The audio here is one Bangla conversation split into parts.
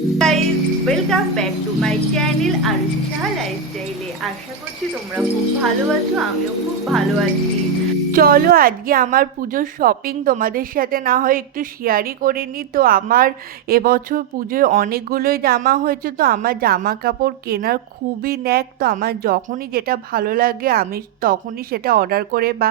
Guys welcome back to my channel আর সাহা লাইফস্টাইলে আশা করছি তোমরা খুব ভালো আছো, আমিও খুব ভালো আছি। চলো আজকে আমার পুজোর শপিং তোমাদের সাথে না হয় একটু শেয়ারই করে নিই। তো আমার এবছর পুজোয় অনেকগুলোই জামা হয়েছে, তো আমার জামা কাপড় কেনার খুবই ন্যাক। তো আমার যখনই যেটা ভালো লাগে, আমি তখনই সেটা অর্ডার করে বা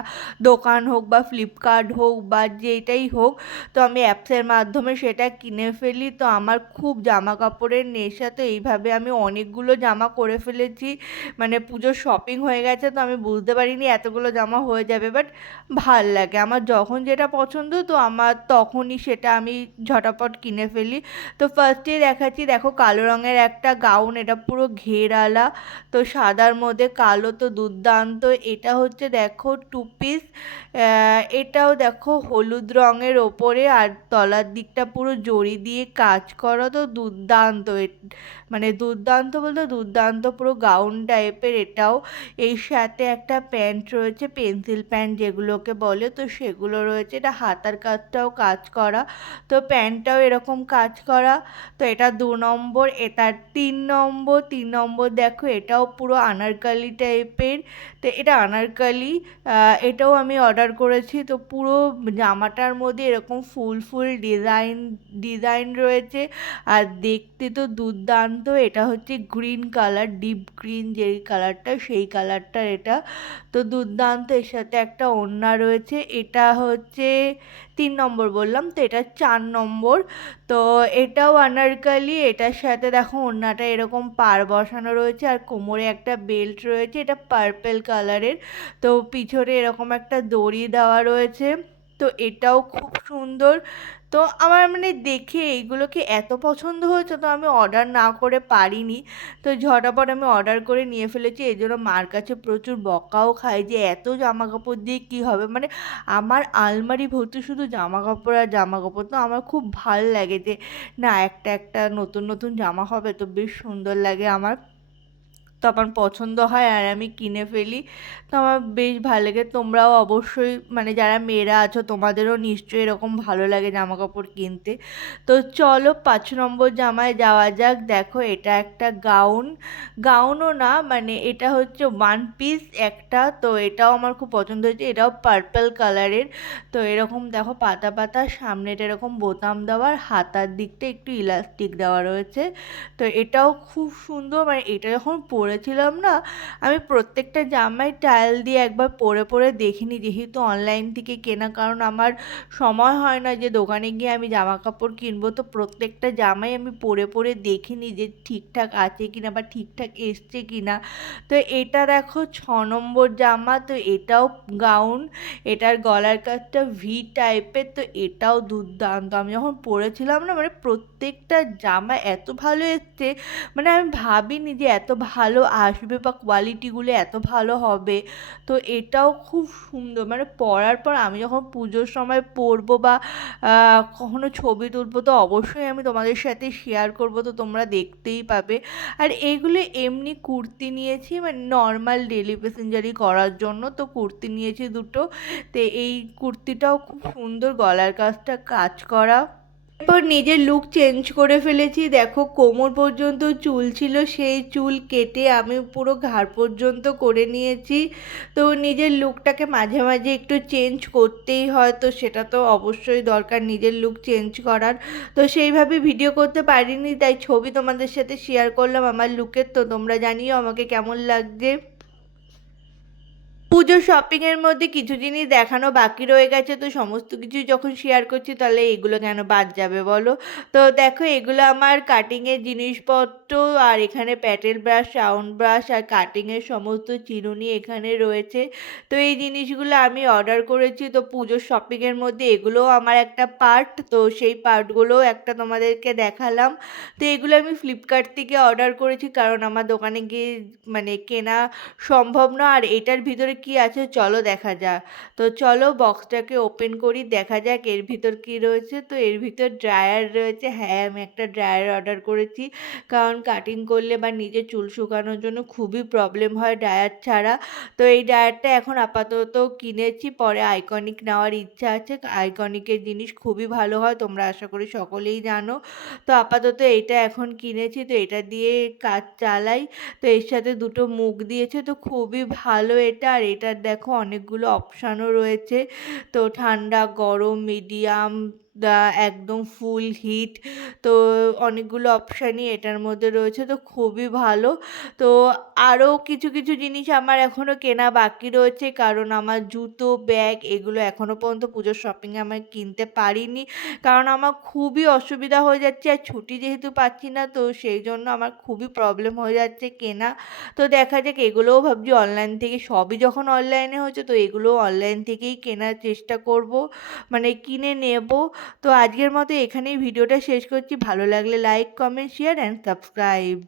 দোকান হোক বা ফ্লিপকার্ট হোক বা যেটাই হোক, তো আমি অ্যাপসের মাধ্যমে সেটা কিনে ফেলি। তো আমার খুব জামা কাপড়ের নেশা, তো এইভাবে আমি অনেকগুলো জামা করে ফেলেছি। মানে পুজোর শপিং হয়ে গেছে, তো আমি বুঝতে পারিনি এতগুলো জামা হয়ে যাবে। বাট ভালো লাগে। আমার যখন যেটা পছন্দ, তো আমার তখনই সেটা আমি ঝটাপট কিনে ফেলি। তো ফার্স্টে দেখাচ্ছি, দেখো কালো রঙের একটা গাউন এটা পুরো ঘেরালা, তো সাদার মধ্যে কালো, তো দুর্দান্ত। এটা হচ্ছে, দেখো টু পিস এটাও দেখো হলুদ রঙের ওপরে, আর তলার দিকটা পুরো জড়ি দিয়ে কাজ করা, তো দুর্দান্ত। মানে দুর্দান্ত বলতে দুর্দান্ত পুরো গাউন টাইপের এটাও। এর সাথে একটা প্যান্ট রয়েছে পেন্সিল প্যান্ট যেগুলোকে বলে, তো সেগুলো রয়েছে। এটা হাতার কাজটাও কাজ করা, তো প্যান্টটাও এরকম কাজ করা। তো এটা দু নম্বর, এটা তিন নম্বর তিন নম্বর দেখো, এটাও পুরো আনারকালি টাইপের। তো এটা আনারকালি এটাও আমি অর্ডার করেছি। তো পুরো জামাটার মধ্যে এরকম ফুল ফুল ডিজাইন ডিজাইন রয়েছে। আর দেখতে তো দুর্দান্ত, এটা হচ্ছে গ্রিন কালার ডিপ গ্রিন যে কালারটা সেই কালারটার এটা। তো দুর্দান্ত, এর সাথে একটা ওড়না রয়েছে, এটা হচ্ছে তিন নম্বর বললাম, তো এটা চার নম্বর। তো এটাও আনারকালি, এটার সাথে দেখো ওড়নাটা এরকম পার বসানো রয়েছে আর কোমরে একটা বেল্ট রয়েছে, এটা পার্পেল কালারের। তো পিছনে এরকম একটা দড়ি দেওয়া রয়েছে, তো এটাও খুব সুন্দর। তো আমার মানে দেখে এইগুলোকে এত পছন্দ হয়েছে তো আমি অর্ডার না করে পারিনি। তো ঝটাপট আমি অর্ডার করে নিয়ে ফেলেছি। এই জন্য মার কাছে প্রচুর বকাও খাই যে এত জামা কাপড় দিয়ে কী হবে? মানে আমার আলমারি ভর্তি শুধু জামা কাপড় আর জামা কাপড় তো আমার খুব ভালো লাগে যে না, একটা একটা নতুন নতুন জামা হবে তো বেশ সুন্দর লাগে আমার। তো আমার পছন্দ হয় আর আমি কিনে ফেলি। তো আমার বেশ ভালো লাগে। তোমরাও অবশ্যই মানে যারা মেয়েরা আছো, তোমাদেরও নিশ্চয়ই এরকম ভালো লাগে জামা কাপড় কিনতে। তো চলো পাঁচ নম্বর জামায় যাওয়া যাক। দেখো এটা একটা গাউন। গাউনও না মানে এটা হচ্ছে ওয়ান পিস একটা। তো এটাও আমার খুব পছন্দ হয়েছে। এটাও পার্পল কালারের তো এরকম দেখো পাতা পাতা, সামনেটা এরকম বোতাম দেওয়ার, হাতার দিকটা একটু ইলাস্টিক দেওয়া রয়েছে। তো এটাও খুব সুন্দর মানে এটা যখন পরেছিলাম না, আমি প্রত্যেকটা জামাই ট্রায়াল দিয়ে একবার পরে পরে দেখিনি। যেহেতু অনলাইন থেকে কেনা, কারণ আমার সময় হয় না যে দোকানে গিয়ে আমি জামা কাপড় কিনবো। তো প্রত্যেকটা জামাই আমি পরে পরে দেখিনি যে ঠিকঠাক আছে কিনা বা ঠিকঠাক এসছে কিনা। তো এটা দেখো ছ নম্বর জামা, তো এটাও গাউন এটার গলার কাজটা ভি টাইপের তো এটাও দুর্দান্ত। আমি যখন পরেছিলাম না মানে প্রত্যেকটা জামা এত ভালো এসছে মানে আমি ভাবিনি যে এত ভালো আসবে বা কোয়ালিটিগুলো এত ভালো হবে। তো এটাও খুব সুন্দর মানে পরার পর আমি যখন পুজোর সময় পরবো বা কখনো ছবি তুলবো তো অবশ্যই আমি তোমাদের সাথে শেয়ার করব, তো তোমরা দেখতেই পাবে। আর এইগুলো এমনি কুর্তি নিয়েছি মানে নর্মাল ডেলি প্যাসেঞ্জারি করার জন্য, তো কুর্তি নিয়েছি দুটো। তো এই কুর্তিটাও খুব সুন্দর, গলার কাজটা, কাজ করা। এরপর নিজের লুক চেঞ্জ করে ফেলেছি। দেখো, কোমর পর্যন্ত চুল ছিল, সেই চুল কেটে আমি পুরো ঘাড় পর্যন্ত করে নিয়েছি। তো নিজের লুকটাকে মাঝে মাঝে একটু চেঞ্জ করতেই হয়, তো সেটা তো অবশ্যই দরকার নিজের লুক চেঞ্জ করার। তো সেইভাবে ভিডিও করতে পারিনি, তাই ছবি তোমাদের সাথে শেয়ার করলাম। আমার লুকের তো তোমরা জানিও আমাকে কেমন লাগছে। পুজোর শপিংয়ের মধ্যে কিছু জিনিস দেখানো বাকি রয়ে গেছে, তো সমস্ত কিছু যখন শেয়ার করছি তাহলে এগুলো কেন বাদ যাবে বলো? তো দেখো, এগুলো আমার কাটিংয়ের জিনিসপত্র আর এখানে প্যাটেল ব্রাশ সাউন্ড ব্রাশ আর কাটিংয়ের সমস্ত চিরুনি এখানে রয়েছে। তো এই জিনিসগুলো আমি অর্ডার করেছি, তো পুজোর শপিংয়ের মধ্যে এগুলোও আমার একটা পার্ট তো সেই পার্টগুলোও একটা তোমাদেরকে দেখালাম। তো এগুলো আমি ফ্লিপকার্ট থেকে অর্ডার করেছি, কারণ আমার দোকানে গিয়ে মানে কেনা সম্ভব না, আর এটার ভিতরে কি আছে চলো দেখা যাক। তো চলো বক্সটাকে ওপেন করি, দেখা যাক এর ভিতর কি রয়েছে। তো এর ভিতর ড্রায়ার রয়েছে। হ্যাঁ আমি একটা ড্রায়ার অর্ডার করেছি। কারণ কাটিং করলে বা নিজে চুল শুকানোর জন্য খুবই প্রবলেম হয় ড্রায়ার ছাড়া। তো এই ড্রায়ারটা এখন আপাতত কিনেছি। পরে আইকনিক নেওয়ার ইচ্ছা আছে। আইকনিকের জিনিস খুবই ভালো হয়, তোমরা আশা করি সকলেই জানো। তো আপাতত এটা এখন কিনেছি। তো এটা দিয়ে কাজ চালাই। তো এর সাথে দুটো মুখ দিয়েছে। তো খুবই ভালো এটা। আর এটার দেখো অনেকগুলো অপশানও রয়েছে। তো ঠান্ডা গরম মিডিয়াম একদম ফুল হিট তো অনেকগুলো অপশানই এটার মধ্যে রয়েছে, তো খুবই ভালো। তো আরও কিছু কিছু জিনিস আমার এখনও কেনা বাকি রয়েছে, কারণ আমার জুতো ব্যাগ এগুলো এখনও পর্যন্ত পুজোর শপিংয়ে আমি কিনতে পারিনি। কারণ আমার খুবই অসুবিধা হয়ে যাচ্ছে আর ছুটি যেহেতু পাচ্ছি না, তো সেই জন্য আমার খুবই প্রবলেম হয়ে যাচ্ছে কেনা। তো দেখা যাক, এগুলোও ভাবছি অনলাইন থেকে, সবই যখন অনলাইনে হয়েছে তো এগুলো অনলাইন থেকেই কেনার চেষ্টা করব। মানে কিনে নেব। তো আজকের মতো এখানেই ভিডিওটা শেষ করছি। ভালো লাগলে like comment share and subscribe